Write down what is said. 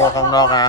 ว่าข้างนอกอ่ะ